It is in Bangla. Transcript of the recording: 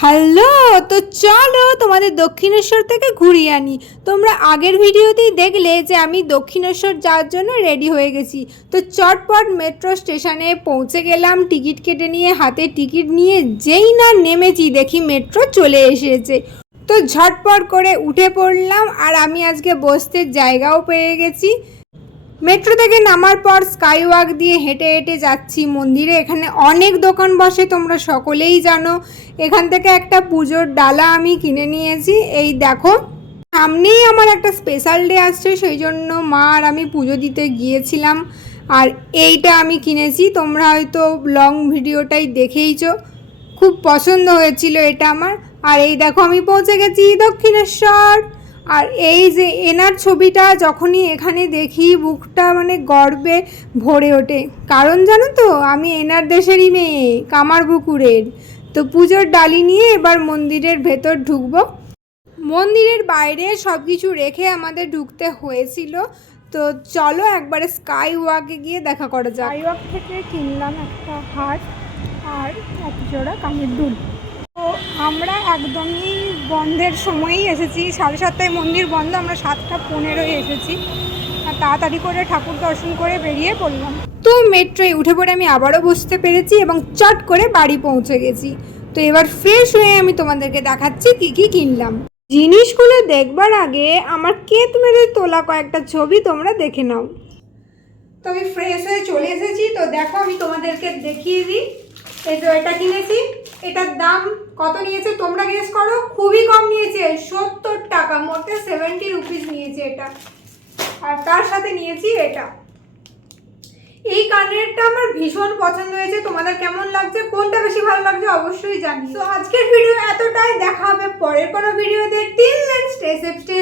হ্যালো, তো চলো তোমাদের দক্ষিণেশ্বর থেকে ঘুরিয়ে আনি। তোমরা আগের ভিডিওতেই দেখলে যে আমি দক্ষিণেশ্বর যাওয়ার জন্য রেডি হয়ে গেছি। তো চটপট মেট্রো স্টেশনে পৌঁছে গেলাম, টিকিট কেটে নিয়ে হাতে টিকিট নিয়ে যেই না নেমেছি দেখি মেট্রো চলে এসেছে। তো ঝটপট করে উঠে পড়লাম, আর আমি আজকে বসতে জায়গাও পেয়ে গেছি। মেট্রো থেকে নামার পর স্কাই ওয়াক দিয়ে হেঁটে হেঁটে যাচ্ছি মন্দিরে। এখানে অনেক দোকান বসে, তোমরা সকলেই জানো। এখান থেকে একটা পুজোর ডালা আমি কিনে নিয়েছি। এই দেখো, সামনেই আমার একটা স্পেশাল ডে আসছে, সেই জন্য মা আর আমি পুজো দিতে গিয়েছিলাম। আর এইটা আমি কিনেছি, তোমরা হয়তো লং ভিডিওটাই দেখেইছো। খুব পছন্দ হয়েছিল এটা আমার। আর এই দেখো, আমি পৌঁছে গেছি দক্ষিণেশ্বর। আর এই যে এনার ছবিটা যখনই এখানে দেখি বুকটা মানে গর্বে ভরে ওঠে। কারণ জানো তো, আমি এনার দেশেরই মেয়ে, কামারপুকুরের। তো পুজোর ডালি নিয়ে এবার মন্দিরের ভেতর ঢুকবো। মন্দিরের বাইরে সব কিছু রেখে আমাদের ঢুকতে হয়েছিল। তো চলো একবারে স্কাই ওয়াকে গিয়ে দেখা করা যায়। স্কাই ওয়াক থেকে কিনলাম একটা হার আর এক জোড়া কানের দুল। তো আমরা একদমই বন্ধের সময়ই এসেছি, 7:30টায় মন্দির বন্ধ, আমরা 7:15 এসেছি। আর তাড়াতাড়ি করে ঠাকুর দর্শন করে বেরিয়ে পড়লাম। তো মেট্রোয় উঠে পড়ে আমি আবারও বসতে পেরেছি এবং চট করে বাড়ি পৌঁছে গেছি। তো এবার ফ্রেশ হয়ে আমি তোমাদেরকে দেখাচ্ছি কি কি কিনলাম। জিনিসগুলো দেখবার আগে আমার কেত মেরে তোলা কয়েকটা ছবি তোমরা দেখে নাও। তো আমি ফ্রেশ হয়ে চলে এসেছি। তো দেখো, আমি তোমাদেরকে দেখিয়ে দিই। এই যে এটা কিনেছি, এটার দাম কত নিয়েছে তোমরা গেস করো। খুবই কম নিয়েছে, 70 টাকা, মোটে 70 রুপিস নিয়েছে এটা। আর তার সাথে নিয়েছি এটা। এই কানেরটা আমার ভীষণ পছন্দ হয়েছে। তোমাদের কেমন লাগছে, কোনটা বেশি ভালো লাগছে অবশ্যই জানি। তো আজকের ভিডিও এতটাই, দেখা হবে পরের কোনো ভিডিওতে। Till then stay safe, stay